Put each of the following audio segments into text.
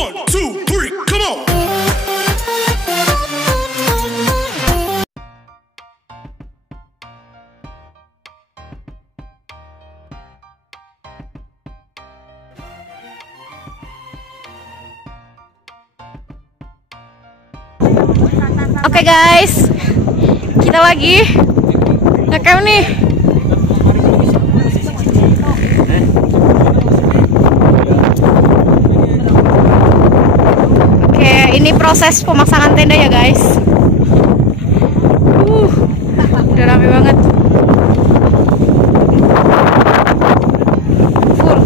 1, 2, 3, come on. Oke guys, kita lagi ngecamp nih. Oke, ini proses pemasangan tenda ya guys. Udah rame banget. Full.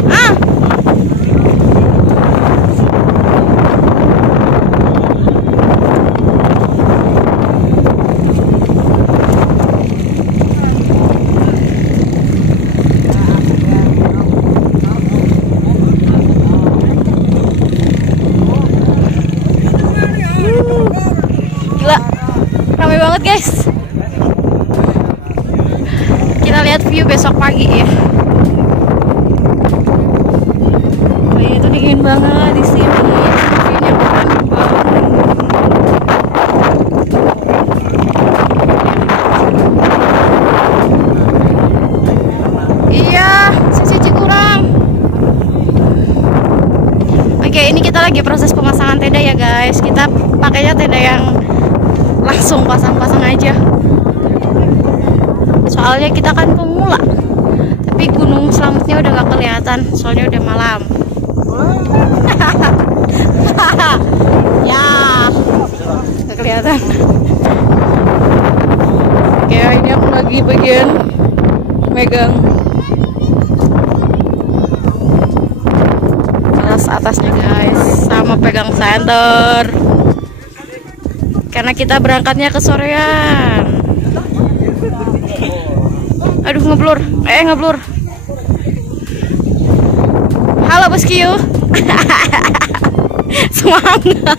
Gila, ramai banget guys. Kita lihat view besok pagi ya. Oh, itu dingin banget di sini. View-nya keren banget. Iya, sisi kurang. Oke, ini kita lagi proses pemasangan tenda ya guys. Kita pakainya tenda yang langsung pasang-pasang aja. Soalnya kita kan pemula. Tapi Gunung Slametnya udah gak kelihatan, soalnya udah malam. Ya, gak kelihatan. Oke, ini aku lagi bagian megang alas atasnya guys, sama pegang senter. Karena kita berangkatnya ke sorean. Aduh, ngeblur. Ngeblur. Halo bosku. Semangat.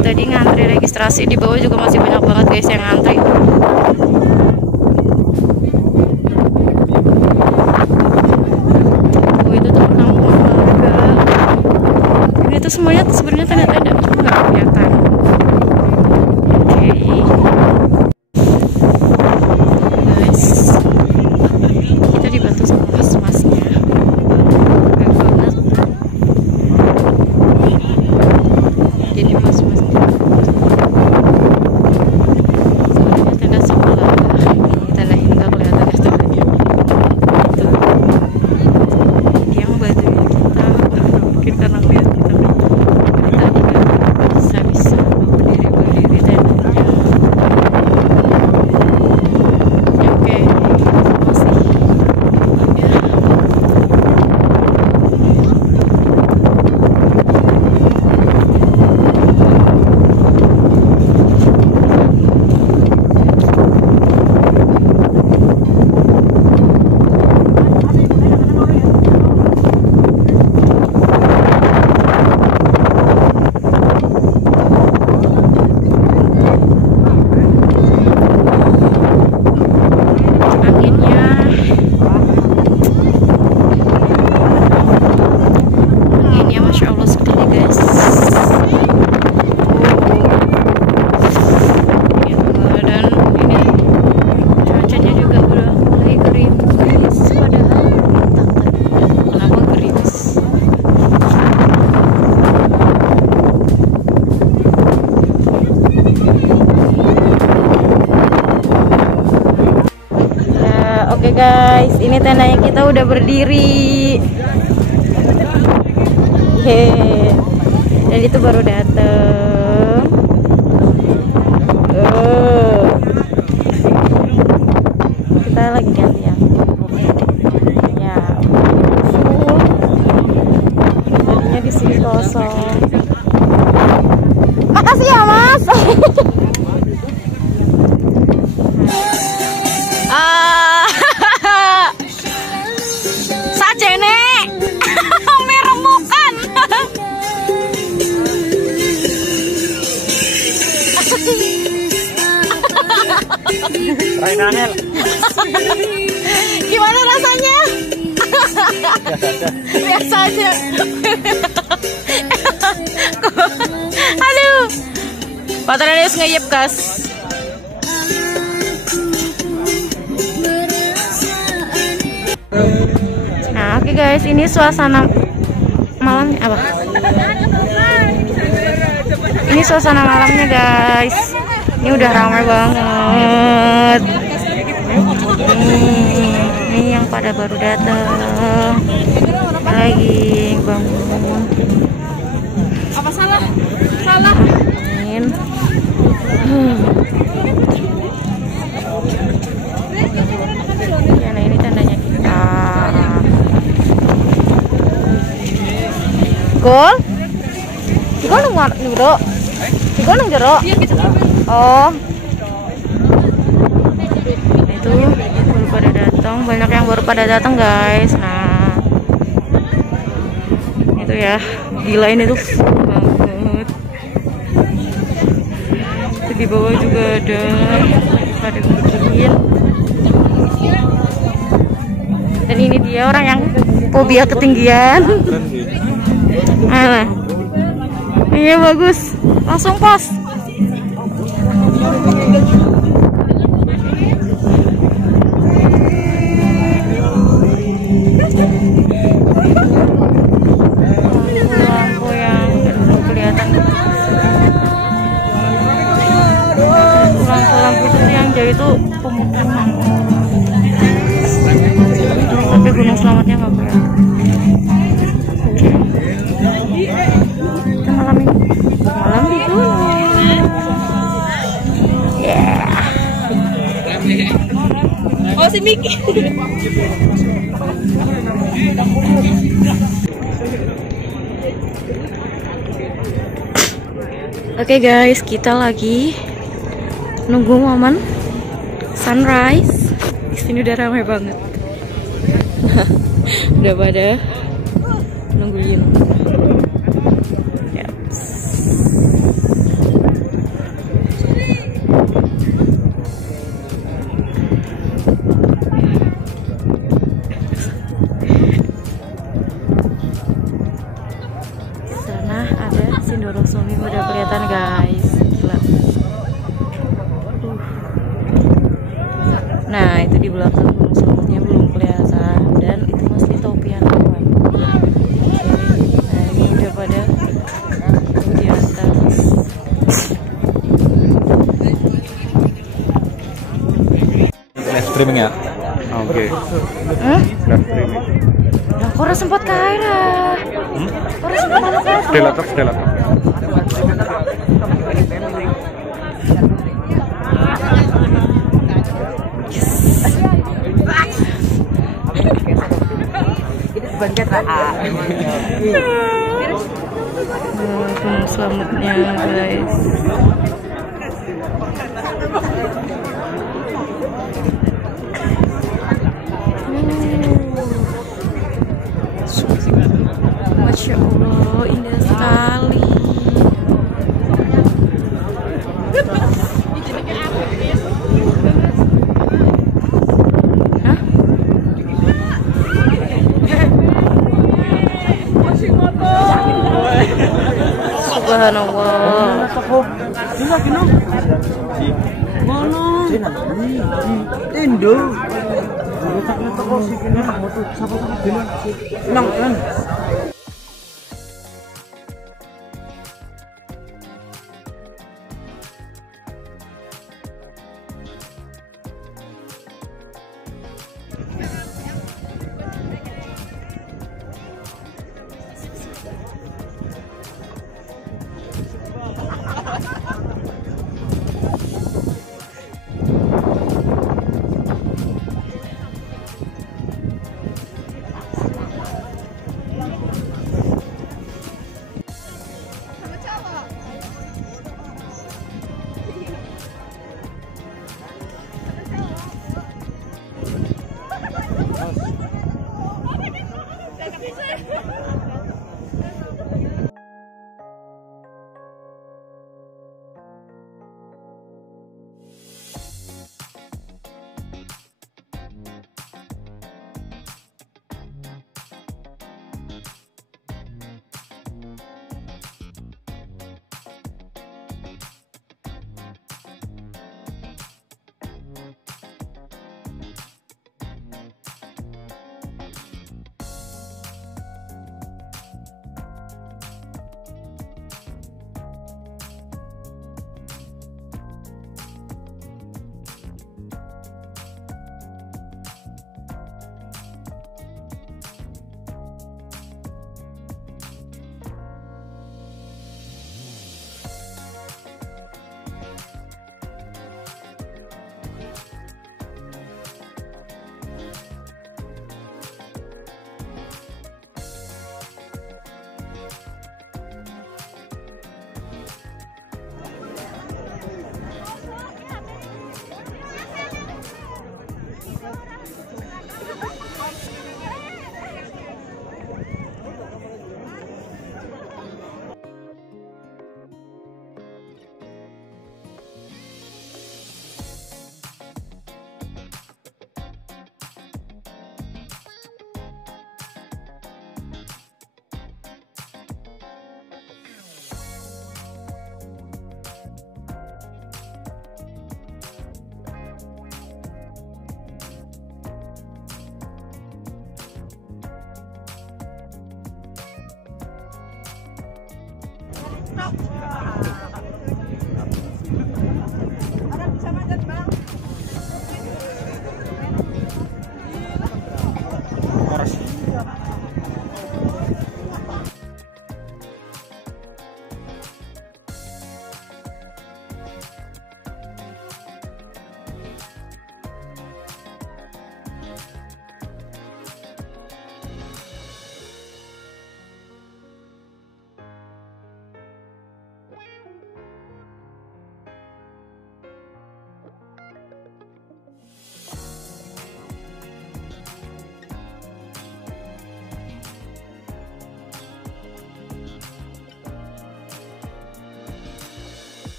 Tadi ngantri registrasi di bawah juga masih banyak banget guys yang ngantri. Oh, itu tuh kampung warga. Ini tuh semuanya sebenarnya tenda-tenda, cuma nggak kelihatan. Oke. Guys, kita dibantu sama mas-masnya. Keren banget. Jadi mas-mas Oke guys, ini tendanya kita udah berdiri. Yeay. Dan itu baru dateng. Kita lagi gantian. Ya, full. Tadinya di sini kosong. Gimana rasanya? Biasa aja. Aduh. Pak Trenius ngeyep gas. Nah, oke guys, ini suasana malamnya apa? Ini suasana malamnya guys. Ini udah ramai banget. Ini yang pada baru datang lagi bangun. Apa salah? Salah. Ya, nah ini tandanya kita. Gol? Gol nang jero. Gol nang jero. Oh. Itu baru pada datang, banyak yang baru pada datang guys. Nah, itu ya, gila ini tuh banget. Itu di bawah juga ada pada bikin. Dan ini dia orang yang fobia ketinggian. Mana? Iya bagus, langsung pos. Lampu yang kelihatan. Lampu-lampu itu yang jauh itu pemukiman. Tapi Gunung Selamatnya nggak kelihatan. Kita malam ini, malam di gunung. Yeah. Oh si Miki. Oke guys, kita lagi nunggu momen sunrise. Di sini udah ramai banget. Udah pada nungguin. Yep. Di sana ada Sindoro Sumi udah kelihatan guys. Gila. Nah itu di belakang Gunung Selamatnya belum kelihatan dan itu masih topian awan. Nah ini udah pada di atas. Live streaming ya? Oke. Live streaming. Nah, kok sempat kaira? Kok sempat kaira? Delatok. Gunung Selamatnya guys. Masya Allah, indah sekali. Hah? Subhanallah. Tendo.